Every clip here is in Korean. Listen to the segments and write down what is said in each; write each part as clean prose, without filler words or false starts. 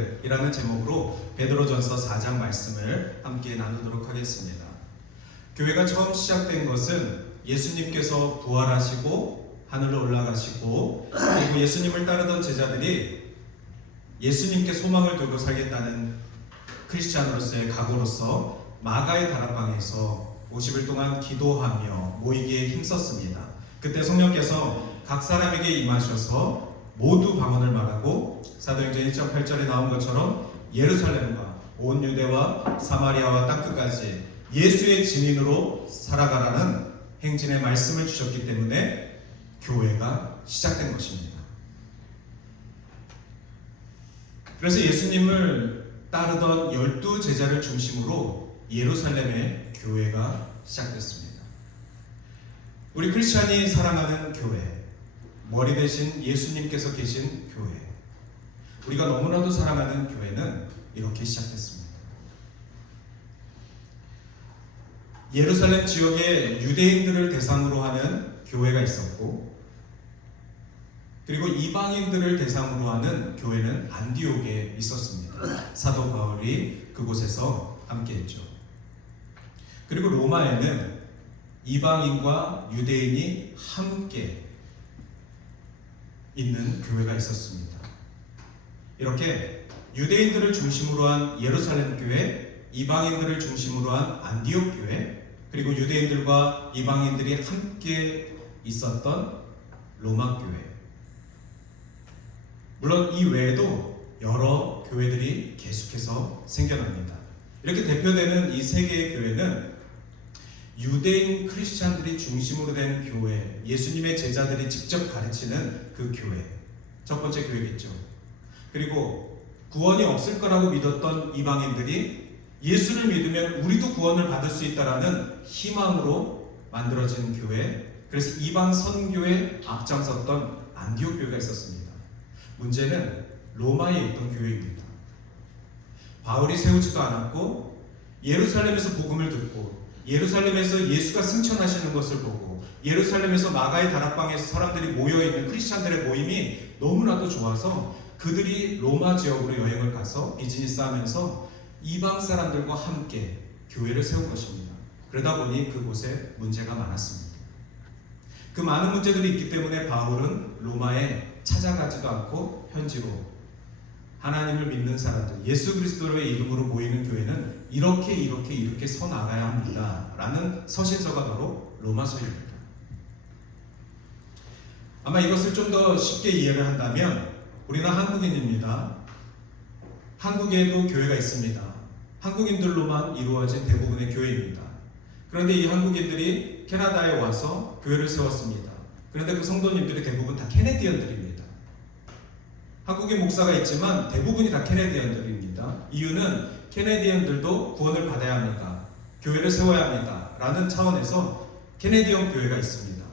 제자들이라는 제목으로 베드로전서 4장 말씀을 함께 나누도록 하겠습니다. 교회가 처음 시작된 것은 예수님께서 부활하시고 하늘로 올라가시고 그리고 예수님을 따르던 제자들이 예수님께 소망을 두고 살겠다는 크리스찬으로서의 각오로서 마가의 다락방에서 50일 동안 기도하며 모이기에 힘썼습니다. 그때 성령께서 각 사람에게 임하셔서 모두 방언을 말하고 사도행전 1.8절에 나온 것처럼 예루살렘과 온 유대와 사마리아와 땅끝까지 예수의 증인으로 살아가라는 행진의 말씀을 주셨기 때문에 교회가 시작된 것입니다. 그래서 예수님을 따르던 12 제자를 중심으로 예루살렘의 교회가 시작됐습니다. 우리 크리스찬이 사랑하는 교회, 머리 대신 예수님께서 계신 교회, 우리가 너무나도 사랑하는 교회는 이렇게 시작됐습니다. 예루살렘 지역에 유대인들을 대상으로 하는 교회가 있었고, 그리고 이방인들을 대상으로 하는 교회는 안디옥에 있었습니다. 사도 바울이 그곳에서 함께했죠. 그리고 로마에는 이방인과 유대인이 함께 있는 교회가 있었습니다. 이렇게 유대인들을 중심으로 한 예루살렘 교회, 이방인들을 중심으로 한 안디옥 교회, 그리고 유대인들과 이방인들이 함께 있었던 로마 교회. 물론 이 외에도 여러 교회들이 계속해서 생겨납니다. 이렇게 대표되는 이 세 개의 교회는 유대인 크리스찬들이 중심으로 된 교회, 예수님의 제자들이 직접 가르치는 그 교회, 첫 번째 교회겠죠. 그리고 구원이 없을 거라고 믿었던 이방인들이 예수를 믿으면 우리도 구원을 받을 수 있다라는 희망으로 만들어진 교회, 그래서 이방 선교에 앞장섰던 안디옥 교회가 있었습니다. 문제는 로마에 있던 교회입니다. 바울이 세우지도 않았고 예루살렘에서 복음을 듣고 예루살렘에서 예수가 승천하시는 것을 보고 예루살렘에서 마가의 다락방에서 사람들이 모여있는 크리스찬들의 모임이 너무나도 좋아서 그들이 로마 지역으로 여행을 가서 비즈니스 하면서 이방 사람들과 함께 교회를 세운 것입니다. 그러다 보니 그곳에 문제가 많았습니다. 그 많은 문제들이 있기 때문에 바울은 로마에 찾아가지도 않고 현지로 하나님을 믿는 사람들, 예수 그리스도의 이름으로 모이는 교회는 이렇게 서 나가야 합니다 라는 서신서가 바로 로마서입니다. 아마 이것을 좀 더 쉽게 이해를 한다면 우리는 한국인입니다. 한국에도 교회가 있습니다. 한국인들로만 이루어진 대부분의 교회입니다. 그런데 이 한국인들이 캐나다에 와서 교회를 세웠습니다. 그런데 그 성도님들이 대부분 다 캐네디언들입니다. 한국인 목사가 있지만 대부분이 다 캐네디언들입니다. 이유는 캐네디언들도 구원을 받아야 합니다. 교회를 세워야 합니다. 라는 차원에서 캐네디언 교회가 있습니다.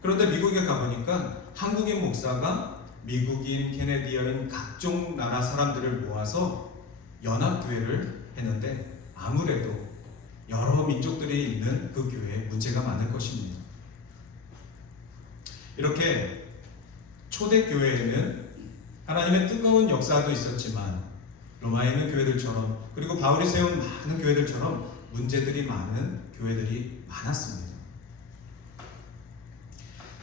그런데 미국에 가보니까 한국인 목사가 미국인, 캐네디언 각종 나라 사람들을 모아서 연합교회를 했는데 아무래도 여러 민족들이 있는 그 교회에 문제가 많을 것입니다. 이렇게 초대교회에는 하나님의 뜨거운 역사도 있었지만 로마에 있는 교회들처럼 그리고 바울이 세운 많은 교회들처럼 문제들이 많은 교회들이 많았습니다.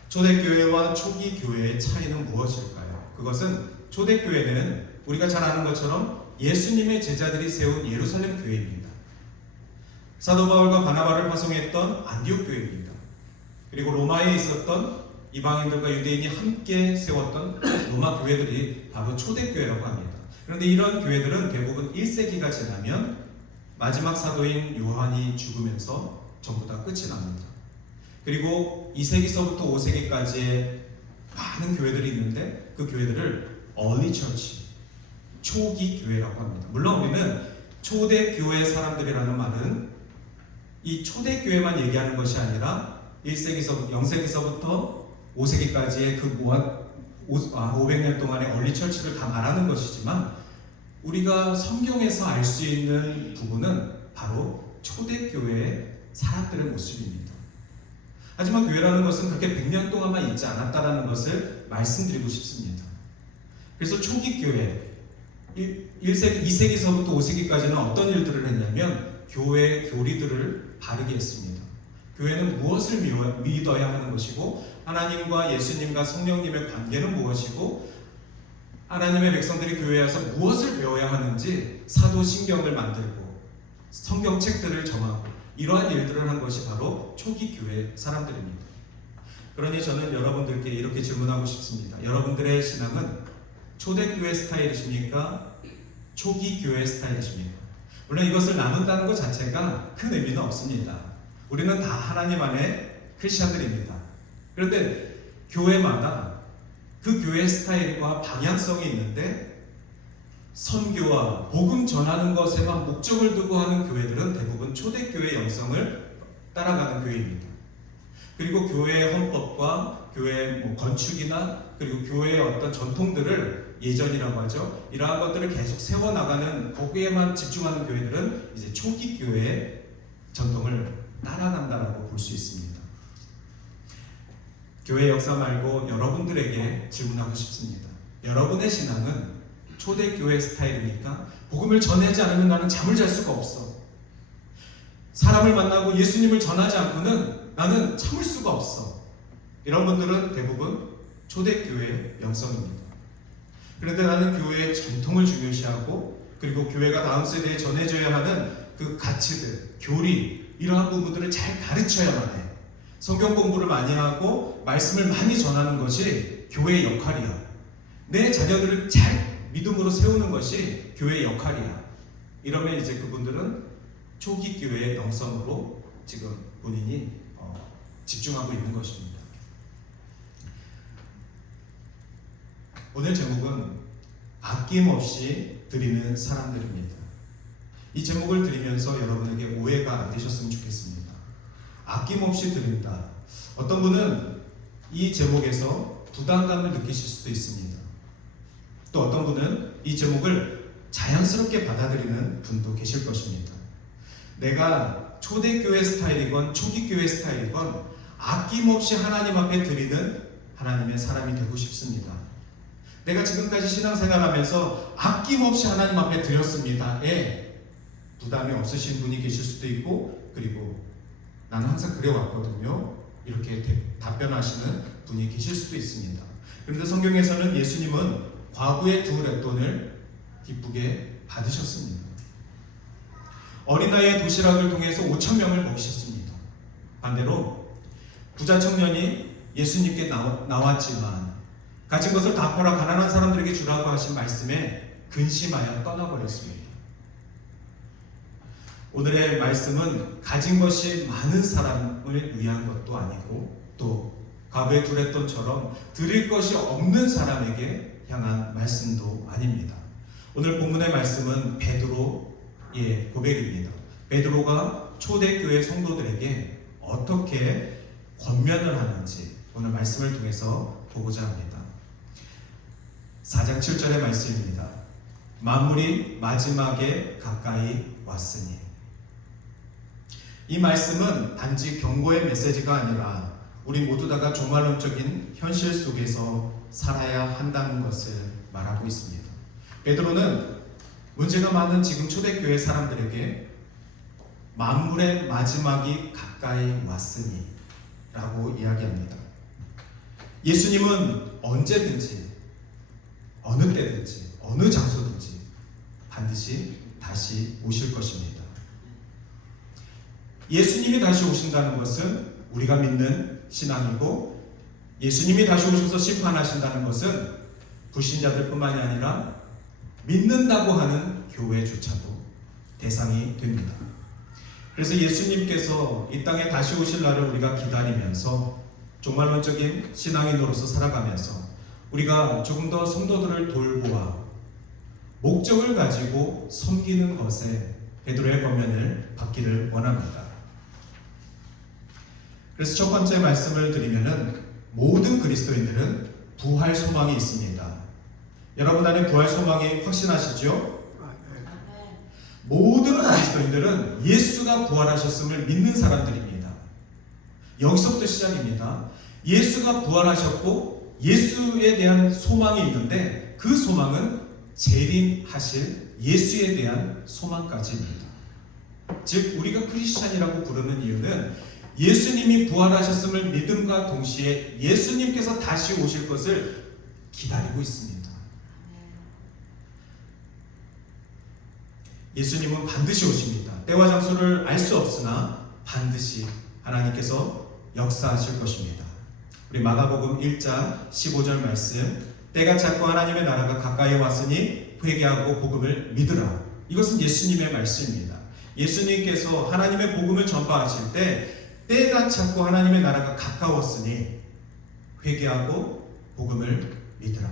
초대교회와 초기 교회의 차이는 무엇일까요? 그것은 초대교회는 우리가 잘 아는 것처럼 예수님의 제자들이 세운 예루살렘 교회입니다. 사도 바울과 바나바를 파송했던 안디옥 교회입니다. 그리고 로마에 있었던 이방인들과 유대인이 함께 세웠던 로마 교회들이 바로 초대교회라고 합니다. 그런데 이런 교회들은 대부분 1세기가 지나면 마지막 사도인 요한이 죽으면서 전부 다 끝이 납니다. 그리고 2세기서부터 5세기까지의 많은 교회들이 있는데 그 교회들을 early church, 초기 교회라고 합니다. 물론 우리는 초대교회 사람들이라는 말은 이 초대교회만 얘기하는 것이 아니라 1세기서부터 0세기서부터 5세기까지의 그 500년 동안의 얼리 처치를 다 말하는 것이지만 우리가 성경에서 알 수 있는 부분은 바로 초대교회의 사람들의 모습입니다. 하지만 교회라는 것은 그렇게 100년 동안만 있지 않았다는 것을 말씀드리고 싶습니다. 그래서 초기 교회, 1세기, 2세기서부터 5세기까지는 어떤 일들을 했냐면 교회 교리들을 바르게 했습니다. 교회는 무엇을 믿어야 하는 것이고 하나님과 예수님과 성령님의 관계는 무엇이고 하나님의 백성들이 교회에 와서 무엇을 배워야 하는지 사도신경을 만들고 성경책들을 정하고 이러한 일들을 한 것이 바로 초기 교회 사람들입니다. 그러니 저는 여러분들께 이렇게 질문하고 싶습니다. 여러분들의 신앙은 초대교회 스타일이십니까? 초기 교회 스타일이십니까? 물론 이것을 나눈다는 것 자체가 큰 의미는 없습니다. 우리는 다 하나님 안에 크리스천들입니다. 그런데 교회마다 그 교회 스타일과 방향성이 있는데 선교와 복음 전하는 것에만 목적을 두고 하는 교회들은 대부분 초대교회 영성을 따라가는 교회입니다. 그리고 교회의 헌법과 교회의 건축이나 그리고 교회의 어떤 전통들을 예전이라고 하죠. 이러한 것들을 계속 세워나가는 거기에만 집중하는 교회들은 이제 초기 교회의 전통을 따라간다라고 볼 수 있습니다. 교회 역사 말고 여러분들에게 질문하고 싶습니다. 여러분의 신앙은 초대교회 스타일입니까? 복음을 전하지 않으면 나는 잠을 잘 수가 없어. 사람을 만나고 예수님을 전하지 않고는 나는 참을 수가 없어. 이런 분들은 대부분 초대교회 영성입니다. 그런데 나는 교회의 전통을 중요시하고 그리고 교회가 다음 세대에 전해져야 하는 그 가치들, 교리 이러한 부분들을 잘 가르쳐야만 해. 성경 공부를 많이 하고 말씀을 많이 전하는 것이 교회의 역할이야. 내 자녀들을 잘 믿음으로 세우는 것이 교회의 역할이야. 이러면 이제 그분들은 초기 교회의 영성으로 지금 본인이 집중하고 있는 것입니다. 오늘 제목은 아낌없이 드리는 사람들입니다. 이 제목을 드리면서 여러분에게 오해가 안 되셨으면 좋겠습니다. 아낌없이 드린다. 어떤 분은 이 제목에서 부담감을 느끼실 수도 있습니다. 또 어떤 분은 이 제목을 자연스럽게 받아들이는 분도 계실 것입니다. 내가 초대교회 스타일이건 초기교회 스타일이건 아낌없이 하나님 앞에 드리는 하나님의 사람이 되고 싶습니다. 내가 지금까지 신앙생활하면서 아낌없이 하나님 앞에 드렸습니다에 부담이 없으신 분이 계실 수도 있고 그리고 나는 항상 그래왔거든요. 이렇게 답변하시는 분이 계실 수도 있습니다. 그런데 성경에서는 예수님은 과부의 2 렛돈을 기쁘게 받으셨습니다. 어린 나이에 도시락을 통해서 5,000명을 먹이셨습니다. 반대로 부자 청년이 예수님께 나왔지만 가진 것을 다 팔아 가난한 사람들에게 주라고 하신 말씀에 근심하여 떠나버렸습니다. 오늘의 말씀은 가진 것이 많은 사람을 위한 것도 아니고 또 과부의 2 렛돈처럼 드릴 것이 없는 사람에게 향한 말씀도 아닙니다. 오늘 본문의 말씀은 베드로의 고백입니다. 베드로가 초대교회 성도들에게 어떻게 권면을 하는지 오늘 말씀을 통해서 보고자 합니다. 4장 7절의 말씀입니다. 만물이 마지막에 가까이 왔으니. 이 말씀은 단지 경고의 메시지가 아니라 우리 모두 다가 종말론적인 현실 속에서 살아야 한다는 것을 말하고 있습니다. 베드로는 문제가 많은 지금 초대교회 사람들에게 만물의 마지막이 가까이 왔으니 라고 이야기합니다. 예수님은 언제든지 어느 때든지 어느 장소든지 반드시 다시 오실 것입니다. 예수님이 다시 오신다는 것은 우리가 믿는 신앙이고 예수님이 다시 오셔서 심판하신다는 것은 불신자들 뿐만이 아니라 믿는다고 하는 교회조차도 대상이 됩니다. 그래서 예수님께서 이 땅에 다시 오실 날을 우리가 기다리면서 종말론적인 신앙인으로서 살아가면서 우리가 조금 더 성도들을 돌보아 목적을 가지고 섬기는 것에 베드로의 권면을 받기를 원합니다. 그래서 첫 번째 말씀을 드리면은 모든 그리스도인들은 부활 소망이 있습니다. 여러분 안에 부활 소망이 확신하시죠? 모든 그리스도인들은 예수가 부활하셨음을 믿는 사람들입니다. 여기서부터 시작입니다. 예수가 부활하셨고 예수에 대한 소망이 있는데 그 소망은 재림하실 예수에 대한 소망까지입니다. 즉 우리가 크리스찬이라고 부르는 이유는 예수님이 부활하셨음을 믿음과 동시에 예수님께서 다시 오실 것을 기다리고 있습니다. 예수님은 반드시 오십니다. 때와 장소를 알 수 없으나 반드시 하나님께서 역사하실 것입니다. 우리 마가복음 1장 15절 말씀, 때가 찼고 하나님의 나라가 가까이 왔으니 회개하고 복음을 믿으라. 이것은 예수님의 말씀입니다. 예수님께서 하나님의 복음을 전파하실 때 때가 찼고 하나님의 나라가 가까웠으니 회개하고 복음을 믿으라.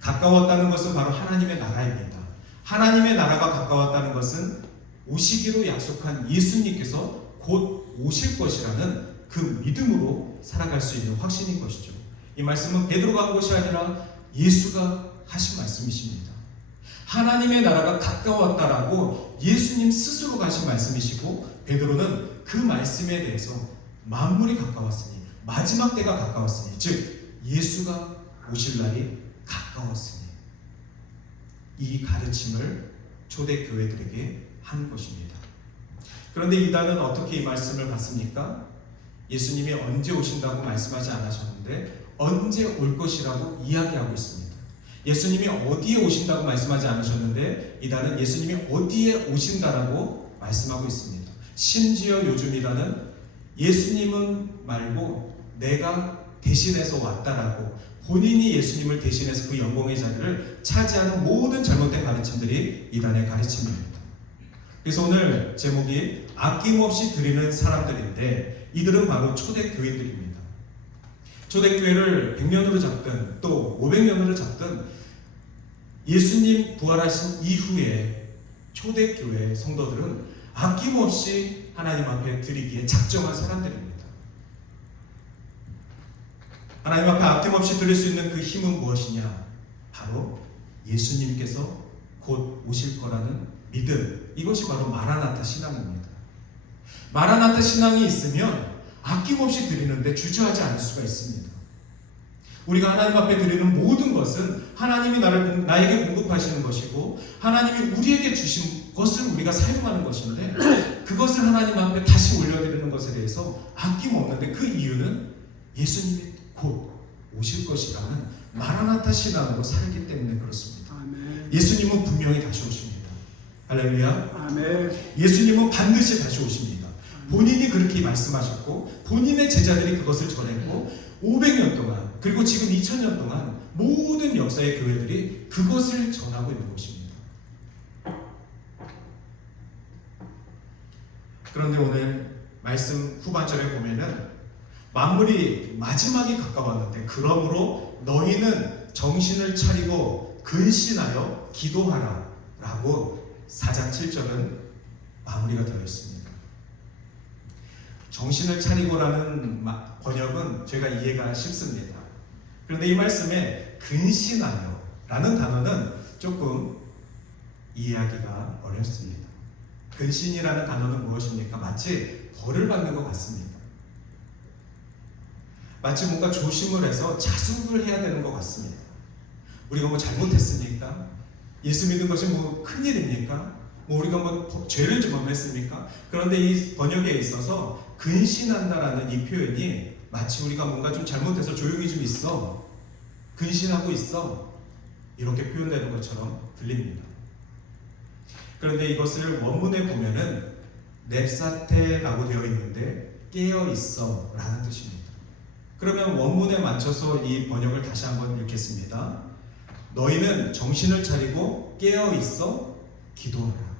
가까웠다는 것은 바로 하나님의 나라입니다. 하나님의 나라가 가까웠다는 것은 오시기로 약속한 예수님께서 곧 오실 것이라는 그 믿음으로 살아갈 수 있는 확신인 것이죠. 이 말씀은 베드로가 한 것이 아니라 예수가 하신 말씀이십니다. 하나님의 나라가 가까웠다라고 예수님 스스로 하신 말씀이시고, 베드로는 그 말씀에 대해서 만물이 가까웠으니, 마지막 때가 가까웠으니, 즉 예수가 오실 날이 가까웠으니, 이 가르침을 초대교회들에게 한 것입니다. 그런데 이단은 어떻게 이 말씀을 받습니까? 예수님이 언제 오신다고 말씀하지 않으셨는데 언제 올 것이라고 이야기하고 있습니다. 예수님이 어디에 오신다고 말씀하지 않으셨는데 이단은 예수님이 어디에 오신다라고 말씀하고 있습니다. 심지어 요즘 이단은 예수님은 말고 내가 대신해서 왔다라고 본인이 예수님을 대신해서 그 영광의 자리를 차지하는 모든 잘못된 가르침들이 이단의 가르침입니다. 그래서 오늘 제목이 아낌없이 드리는 사람들인데, 이들은 바로 초대교인들입니다. 초대교회를 100년으로 잡든 또 500년으로 잡든 예수님 부활하신 이후에 초대교회 성도들은 아낌없이 하나님 앞에 드리기에 작정한 사람들입니다. 하나님 앞에 아낌없이 드릴 수 있는 그 힘은 무엇이냐? 바로 예수님께서 곧 오실 거라는 믿음, 이것이 바로 마라나타 신앙입니다. 마라나타 신앙이 있으면 아낌없이 드리는데 주저하지 않을 수가 있습니다. 우리가 하나님 앞에 드리는 모든 것은 하나님이 나에게 공급하시는 것이고 하나님이 우리에게 주신 것을 우리가 사용하는 것인데, 그것을 하나님 앞에 다시 올려드리는 것에 대해서 아낌없는데, 그 이유는 예수님이 곧 오실 것이라는 마라나타 신앙으로 살기 때문에 그렇습니다. 아멘. 예수님은 분명히 다시 오십니다. 할렐루야. 아멘. 예수님은 반드시 다시 오십니다. 본인이 그렇게 말씀하셨고 본인의 제자들이 그것을 전했고 500년 동안, 그리고 지금 2000년 동안 모든 역사의 교회들이 그것을 전하고 있는 것입니다. 그런데 오늘 말씀 후반절에 보면은 만물이 마지막이 가까웠는데 그러므로 너희는 정신을 차리고 근신하여 기도하라 라고 4장 7절은 마무리가 되어 있습니다. 정신을 차리고라는 번역은 제가 이해가 쉽습니다. 그런데 이 말씀에 근신하여 라는 단어는 조금 이해하기가 어렵습니다. 근신이라는 단어는 무엇입니까? 마치 벌을 받는 것 같습니다. 마치 뭔가 조심을 해서 자숙을 해야 되는 것 같습니다. 우리가 뭐 잘못했습니까? 예수 믿는 것이 뭐 큰일입니까? 뭐 우리가 뭐 죄를 범했습니까? 그런데 이 번역에 있어서 근신한다라는 이 표현이 마치 우리가 뭔가 좀 잘못해서 조용히 좀 있어, 근신하고 있어, 이렇게 표현되는 것처럼 들립니다. 그런데 이것을 원문에 보면은 넵사테라고 되어 있는데 깨어 있어 라는 뜻입니다. 그러면 원문에 맞춰서 이 번역을 다시 한번 읽겠습니다. 너희는 정신을 차리고 깨어 있어 기도하라.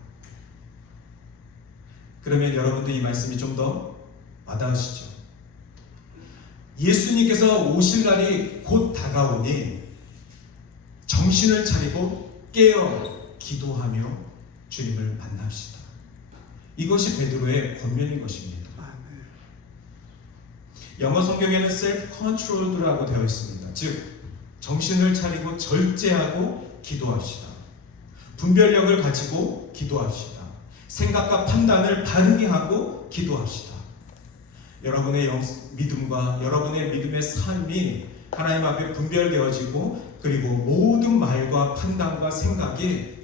그러면 여러분들 이 말씀이 좀 더 와닿으시죠? 예수님께서 오실 날이 곧 다가오니 정신을 차리고 깨어 기도하며 주님을 만납시다. 이것이 베드로의 권면인 것입니다. 영어 성경에는 self-controlled라고 되어 있습니다. 즉 정신을 차리고 절제하고 기도합시다. 분별력을 가지고 기도합시다. 생각과 판단을 바르게 하고 기도합시다. 여러분의 믿음과 여러분의 믿음의 삶이 하나님 앞에 분별되어지고 그리고 모든 말과 판단과 생각이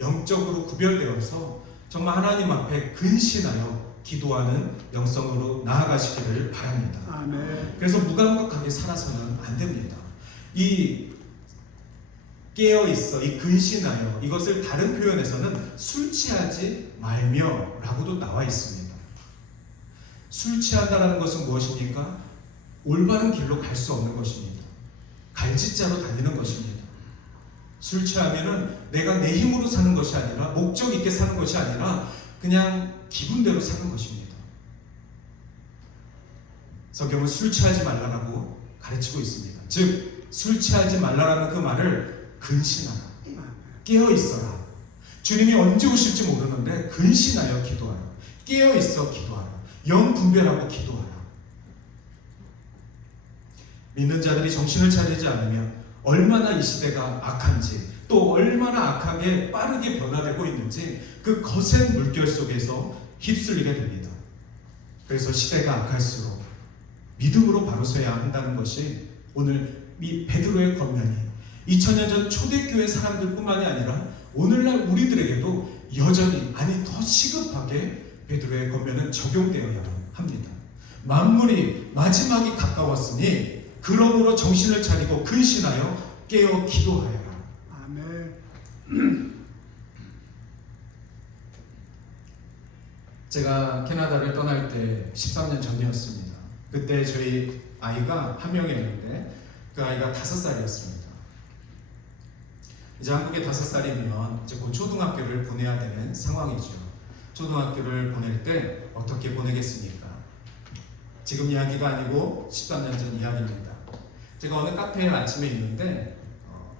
영적으로 구별되어서 정말 하나님 앞에 근신하여 기도하는 영성으로 나아가시기를 바랍니다. 아멘. 그래서 무감각하게 살아서는 안 됩니다. 이 깨어있어, 이 근신하여, 이것을 다른 표현에서는 술 취하지 말며 라고도 나와 있습니다. 술 취한다는 것은 무엇입니까? 올바른 길로 갈 수 없는 것입니다. 갈짓자로 다니는 것입니다. 술 취하면은 내가 내 힘으로 사는 것이 아니라, 목적 있게 사는 것이 아니라 그냥 기분대로 사는 것입니다. 성경은 술 취하지 말라라고 가르치고 있습니다. 즉, 술 취하지 말라라는 그 말을 근신하라, 깨어있어라. 주님이 언제 오실지 모르는데 근신하여 기도하라, 깨어있어 기도하라, 영 분별하고 기도하라. 믿는 자들이 정신을 차리지 않으면 얼마나 이 시대가 악한지, 또 얼마나 악하게 빠르게 변화되고 있는지 그 거센 물결 속에서 휩쓸리게 됩니다. 그래서 시대가 악할수록 믿음으로 바로 서야 한다는 것이 오늘 이 베드로의 권면이 2000년 전 초대교회 사람들뿐만이 아니라 오늘날 우리들에게도 여전히, 아니 더 시급하게 베드로의 권면은 적용되어야 합니다. 만물이 마지막이 가까웠으니 그러므로 정신을 차리고 근신하여 깨어 기도하여라. 아멘. 제가 캐나다를 떠날 때 13년 전이었습니다. 그때 저희 아이가 한 명이었는데 그 아이가 5살이었습니다. 이제 한국에 5살이면 이제 곧 초등학교를 보내야 되는 상황이죠. 초등학교를 보낼 때 어떻게 보내겠습니까? 지금 이야기가 아니고 13년 전 이야기입니다. 제가 어느 카페에 아침에 있는데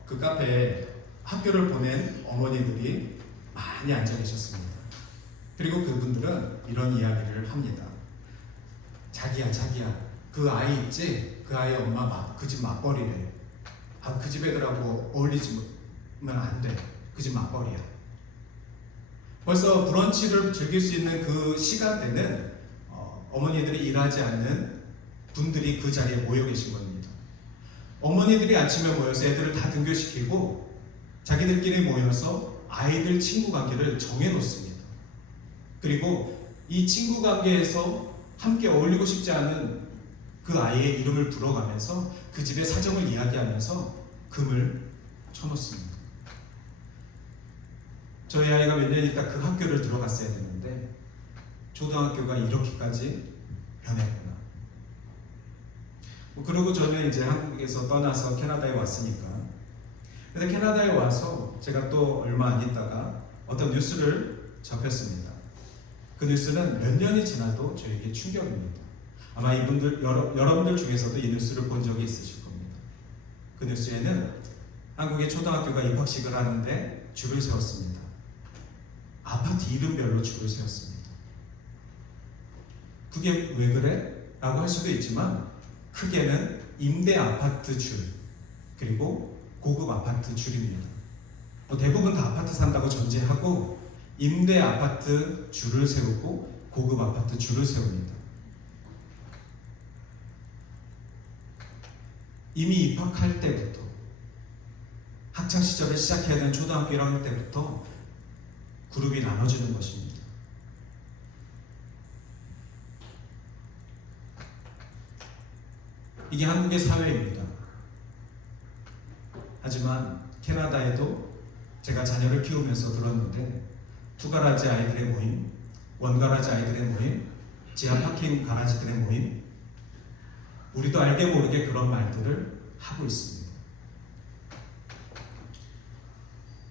그 카페에 학교를 보낸 어머니들이 많이 앉아 계셨습니다. 그리고 그분들은 이런 이야기를 합니다. 자기야, 그 아이 있지? 그 아이 엄마 그 집 맞벌이래. 그 집 애들하고 어울리지 안 돼. 그 집 맞벌이야. 벌써 브런치를 즐길 수 있는 그 시간대는 어머니들이 일하지 않는 분들이 그 자리에 모여 계신 겁니다. 어머니들이 아침에 모여서 애들을 다 등교시키고 자기들끼리 모여서 아이들 친구 관계를 정해놓습니다. 그리고 이 친구 관계에서 함께 어울리고 싶지 않은 그 아이의 이름을 불어가면서 그 집의 사정을 이야기하면서 금을 쳐놓습니다. 저희 아이가 몇 년 있다 그 학교를 들어갔어야 됐는데 초등학교가 이렇게까지 변했구나. 그리고 저는 이제 한국에서 떠나서 캐나다에 왔으니까. 근데 캐나다에 와서 제가 또 얼마 안 있다가 어떤 뉴스를 접했습니다. 그 뉴스는 몇 년이 지나도 저에게 충격입니다. 아마 여러분들 중에서도 이 뉴스를 본 적이 있으실 겁니다. 그 뉴스에는 한국의 초등학교가 입학식을 하는데 줄을 세웠습니다. 아파트 이름별로 줄을 세웠습니다. 그게 왜 그래? 라고 할 수도 있지만 크게는 임대 아파트 줄, 그리고 고급 아파트 줄입니다. 대부분 다 아파트 산다고 전제하고 임대 아파트 줄을 세우고 고급 아파트 줄을 세웁니다. 이미 입학할 때부터, 학창시절을 시작해야 되는 초등학교 1학년 때부터 그룹이 나눠지는 것입니다. 이게 한국의 사회입니다. 하지만 캐나다에도 제가 자녀를 키우면서 들었는데 투가라지 아이들의 모임, 원가라지 아이들의 모임, 지하 파킹 가라지들의 모임, 우리도 알게 모르게 그런 말들을 하고 있습니다.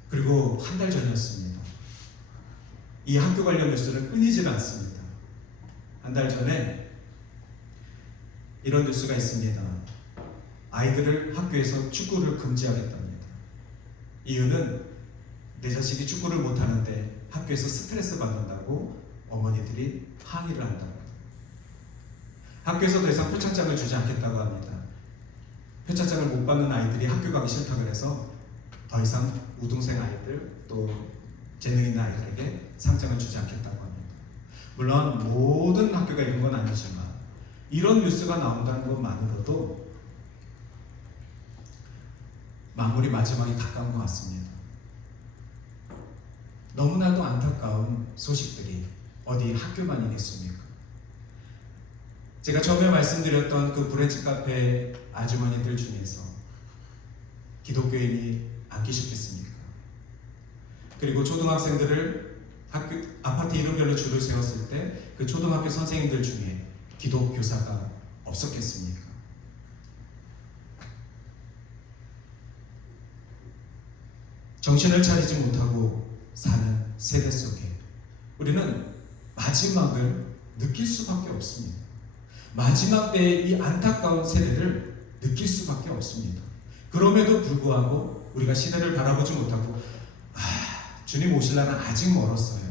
그리고 한 달 전이었습니다. 이 학교 관련 뉴스는 끊이질 않습니다. 한 달 전에 이런 뉴스가 있습니다. 아이들을 학교에서 축구를 금지하겠답니다. 이유는 내 자식이 축구를 못하는데 학교에서 스트레스 받는다고 어머니들이 항의를 한다고. 학교에서 더 이상 표창장을 주지 않겠다고 합니다. 표창장을 못 받는 아이들이 학교 가기 싫다 그래서 더 이상 우등생 아이들 또 재능 있는 아이들에게 상장을 주지 않겠다고 합니다. 물론 모든 학교가 이런 건 아니지만 이런 뉴스가 나온다는 것만으로도 마무리 마지막이 가까운 것 같습니다. 너무나도 안타까운 소식들이 어디 학교만 있겠습니까? 제가 처음에 말씀드렸던 그 브랜치 카페 아주머니들 중에서 기독교인이 안 계셨겠습니까? 그리고 초등학생들을 학교 아파트 이름별로 줄을 세웠을 때 그 초등학교 선생님들 중에 기독교사가 없었겠습니까? 정신을 차리지 못하고 사는 세대 속에 우리는 마지막을 느낄 수밖에 없습니다. 마지막 때의 이 안타까운 세대를 느낄 수밖에 없습니다. 그럼에도 불구하고 우리가 시대를 바라보지 못하고 주님 오실 날은 아직 멀었어요.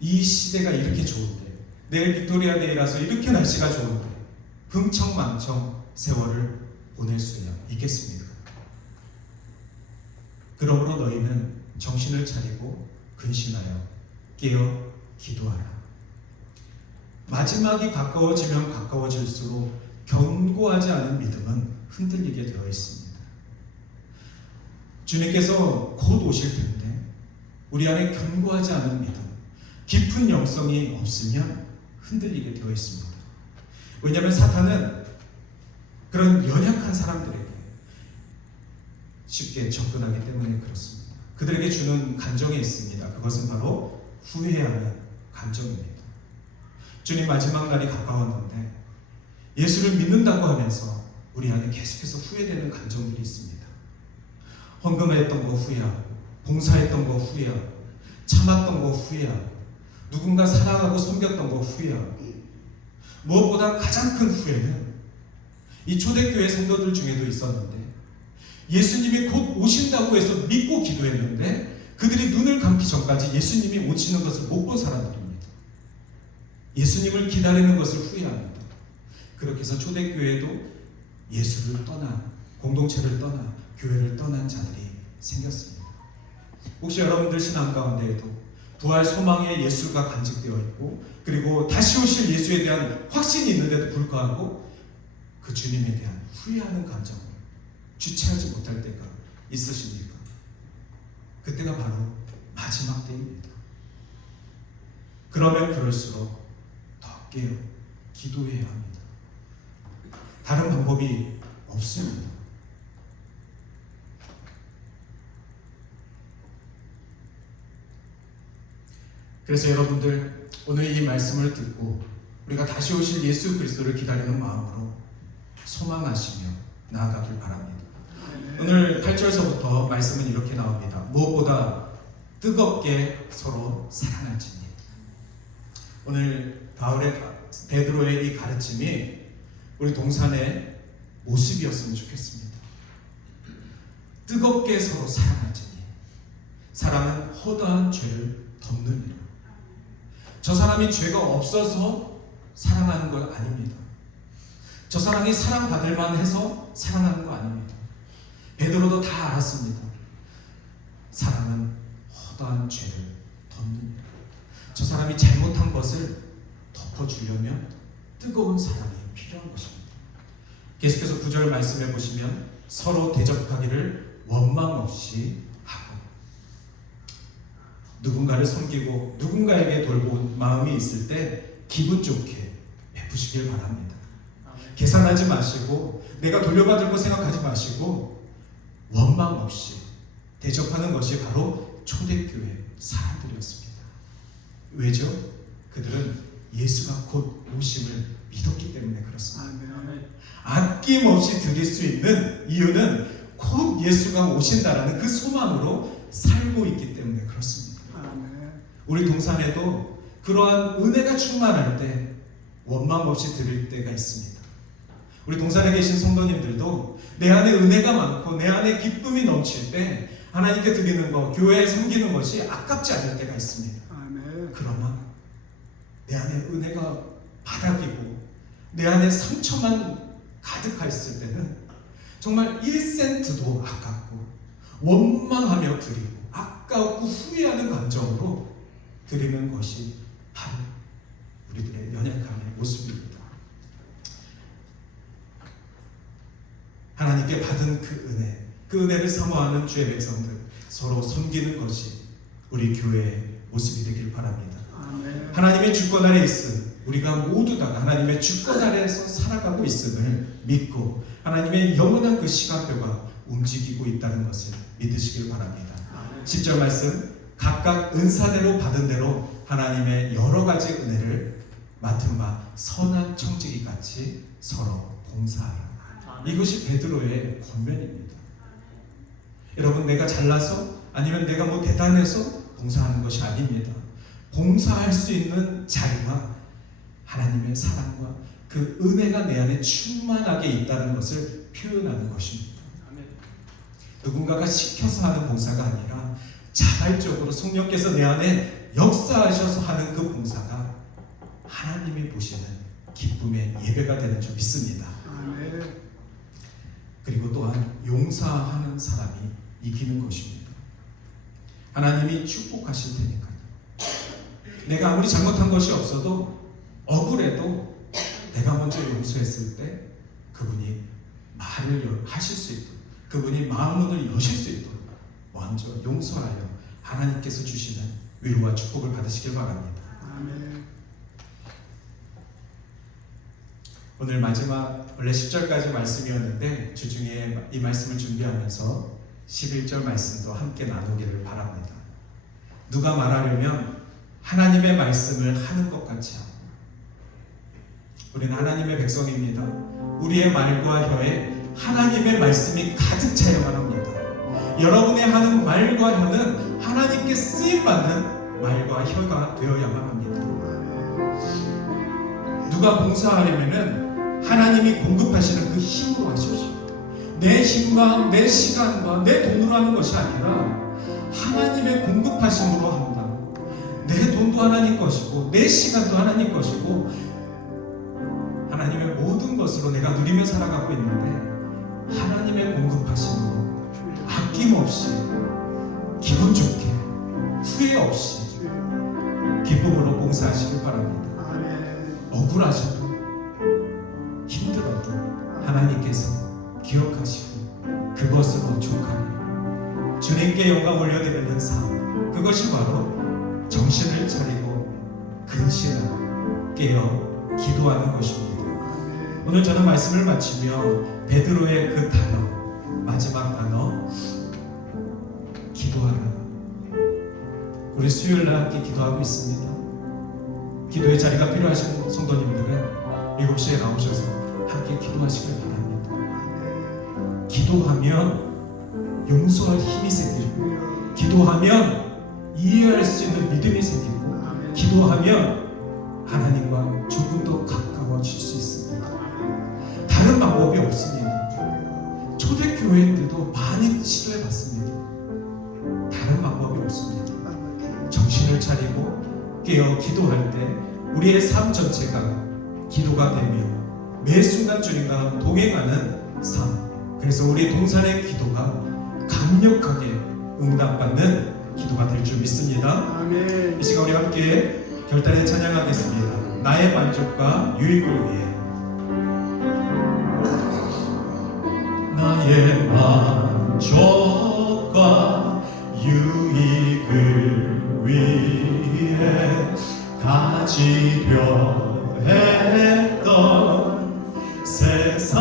이 시대가 이렇게 좋은데, 내일 빅토리아 데이라서 이렇게 날씨가 좋은데 흥청망청 세월을 보낼 수 있겠습니까? 그러므로 너희는 정신을 차리고 근신하여 깨어 기도하라. 마지막이 가까워지면 가까워질수록 견고하지 않은 믿음은 흔들리게 되어 있습니다. 주님께서 곧 오실 텐데 우리 안에 견고하지 않은 믿음, 깊은 영성이 없으면 흔들리게 되어 있습니다. 왜냐하면 사탄은 그런 연약한 사람들에게 쉽게 접근하기 때문에 그렇습니다. 그들에게 주는 감정이 있습니다. 그것은 바로 후회하는 감정입니다. 주님 마지막 날이 가까웠는데 예수를 믿는다고 하면서 우리 안에 계속해서 후회되는 감정들이 있습니다. 헌금했던 거 후회하고, 봉사했던 거 후회하고, 참았던 거 후회하고, 누군가 사랑하고 섬겼던 거 후회하고, 무엇보다 가장 큰 후회는 이 초대교회 성도들 중에도 있었는데 예수님이 곧 오신다고 해서 믿고 기도했는데 그들이 눈을 감기 전까지 예수님이 오시는 것을 못 본 사람들입니다. 예수님을 기다리는 것을 후회합니다. 그렇게 해서 초대교회도 예수를 떠나, 공동체를 떠나, 교회를 떠난 자들이 생겼습니다. 혹시 여러분들 신앙 가운데에도 부활 소망에 예수가 간직되어 있고 그리고 다시 오실 예수에 대한 확신이 있는데도 불구하고 그 주님에 대한 후회하는 감정을 주체하지 못할 때가 있으십니까? 그때가 바로 마지막 때입니다. 그러면 그럴수록 더 깨어 기도해야 합니다. 다른 방법이 없습니다. 그래서 여러분들 오늘 이 말씀을 듣고 우리가 다시 오실 예수 그리스도를 기다리는 마음으로 소망하시며 나아가길 바랍니다. 오늘 8절서부터 말씀은 이렇게 나옵니다. 무엇보다 뜨겁게 서로 사랑할지니. 오늘 베드로의 이 가르침이 우리 동산의 모습이었으면 좋겠습니다. 뜨겁게 서로 사랑할지니. 사랑은 허다한 죄를 덮느니라. 저 사람이 죄가 없어서 사랑하는 건 아닙니다. 저 사람이 사랑받을 만해서 사랑하는 거 아닙니다. 베드로도 다 알았습니다. 사랑은 허다한 죄를 덮느니라. 저 사람이 잘못한 것을 덮어주려면 뜨거운 사랑이 필요한 것입니다. 계속해서 9절 말씀해 보시면 서로 대접하기를 원망 없이 하고, 누군가를 섬기고 누군가에게 돌본 마음이 있을 때 기분 좋게 베푸시길 바랍니다. 계산하지 마시고 내가 돌려받을 거 생각하지 마시고 원망 없이 대접하는 것이 바로 초대교회 사람들이었습니다. 왜죠? 그들은 예수가 곧 오심을 믿었기 때문에 그렇습니다. 아낌없이 드릴 수 있는 이유는 곧 예수가 오신다라는 그 소망으로 살고 있기 때문에 그렇습니다. 우리 동산에도 그러한 은혜가 충만할 때 원망 없이 드릴 때가 있습니다. 우리 동산에 계신 성도님들도 내 안에 은혜가 많고 내 안에 기쁨이 넘칠 때 하나님께 드리는 것, 교회에 섬기는 것이 아깝지 않을 때가 있습니다. 그러나 내 안에 은혜가 바닥이고 내 안에 상처만 가득했을 때는 정말 1센트도 아깝고 원망하며 드리고 아까웠고 후회하는 감정으로 드리는 것이 바로 우리들의 연약함의 모습입니다. 하나님께 받은 그 은혜, 그 은혜를 사모하는 주의 백성들 서로 섬기는 것이 우리 교회의 모습이 되길 바랍니다. 아멘. 하나님의 주권 아래 있음, 우리가 모두 다 하나님의 주권 아래에서 살아가고 있음을 믿고 하나님의 영원한 그 시간표가 움직이고 있다는 것을 믿으시길 바랍니다. 10절 말씀, 각각 은사대로 받은 대로 하나님의 여러 가지 은혜를 맡은 바 선한 청지기 같이 서로 봉사하라. 이것이 베드로의 권면입니다. 여러분, 내가 잘나서 아니면 내가 뭐 대단해서 봉사하는 것이 아닙니다. 봉사할 수 있는 자리가 하나님의 사랑과 그 은혜가 내 안에 충만하게 있다는 것을 표현하는 것입니다. 누군가가 시켜서 하는 봉사가 아니라 자발적으로 성령께서 내 안에 역사하셔서 하는 그 봉사가 하나님이 보시는 기쁨의 예배가 되는 줄 믿습니다. 그리고 또한 용서하는 사람이 이기는 것입니다. 하나님이 축복하실 테니까요. 내가 아무리 잘못한 것이 없어도 억울해도 내가 먼저 용서했을 때 그분이 말을 하실 수 있도록, 그분이 마음문을 여실 수 있도록 먼저 용서하여 하나님께서 주시는 위로와 축복을 받으시길 바랍니다. 아멘. 오늘 마지막 원래 10절까지 말씀이었는데 주중에 이 말씀을 준비하면서 11절 말씀도 함께 나누기를 바랍니다. 누가 말하려면 하나님의 말씀을 하는 것 같이 하고, 우리는 하나님의 백성입니다. 우리의 말과 혀에 하나님의 말씀이 가득 차야만 합니다. 여러분의 하는 말과 혀는 하나님께 쓰임받는 말과 혀가 되어야만 합니다. 누가 봉사하려면은 하나님이 공급하시는 그 힘으로 하십시오. 내 힘과 내 시간과 내 돈으로 하는 것이 아니라 하나님의 공급하심으로 한다. 내 돈도 하나님 것이고 내 시간도 하나님 것이고 하나님의 모든 것으로 내가 누리며 살아가고 있는데 하나님의 공급하심으로 아낌없이 기분 좋게 후회 없이 기쁨으로 봉사하시길 바랍니다. 억울하셔도 힘들어도 하나님께서 기억하시고 그것으로 족하니 주님께 영광 올려드리는 삶, 그것이 바로 정신을 차리고 근신하고 깨어 기도하는 것입니다. 오늘 저는 말씀을 마치며 베드로의 그 단어, 마지막 단어 기도하라, 우리 수요일날 함께 기도하고 있습니다. 기도의 자리가 필요하신 성도님들은 7시에 나오셔서 함께 기도하시길 바랍니다. 기도하면 용서할 힘이 생기고, 기도하면 이해할 수 있는 믿음이 생기고, 기도하면 하나님과 조금 더 가까워질 수 있습니다. 다른 방법이 없습니다. 초대교회들도 많이 시도해봤습니다. 다른 방법이 없습니다. 정신을 차리고 깨어 기도할 때 우리의 삶 전체가 기도가 되며 매 순간 주님과 동행하는 삶, 그래서 우리 동산의 기도가 강력하게 응답받는 기도가 될 줄 믿습니다. 아멘. 이 시간 우리 함께 결단에 찬양하겠습니다. 나의 만족과 유익을 위해. 나의 만족과 유익을 위해 가지려 했던 세상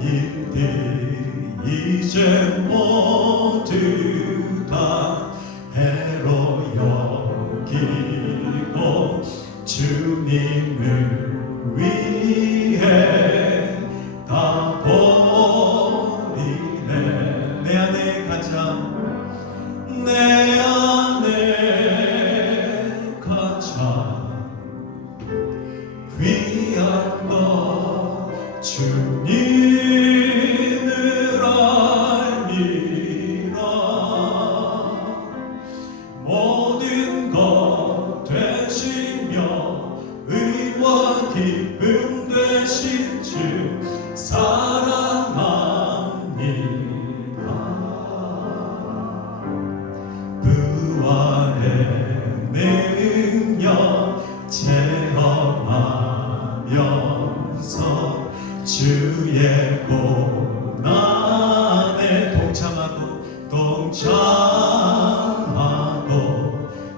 일들 이제 모두 다 해로 여기고 주님을 위해 다 버리네. 내 안에 가장 내 안에 가장 귀한 것 주님을 알미라. 모든 것 되시며 의와 기쁨 되신 주 사랑합니다.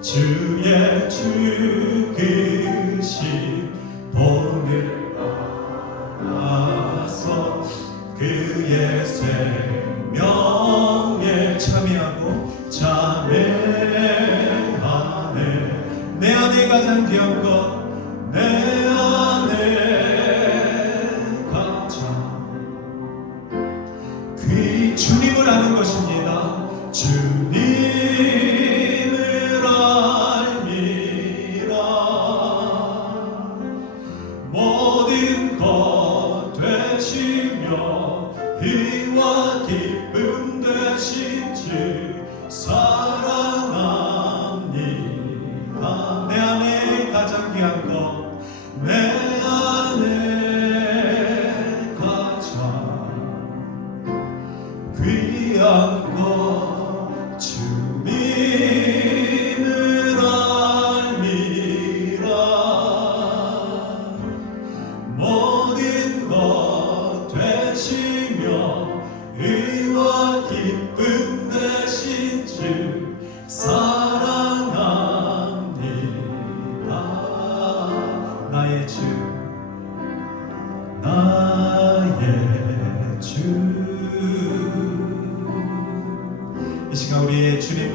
주의 죽으신 본을 알아서 그의 생명에 참여하고 참회하네. 내 안에 가장 귀한 것, 내 안에 가장 귀 주님을 아는 것입니다. 주님을 알미라. 모든 것 되시며 희와 기쁨 되신 주 사랑합니다. 내 안에 가장 귀한 것, 내 안에 가장 귀한 것, 주님을 알미라. 모든 것 되시며 의와 기쁨 되신 주 사랑합니다. 나의 주, 나의 주. 이 시간 우리의 주님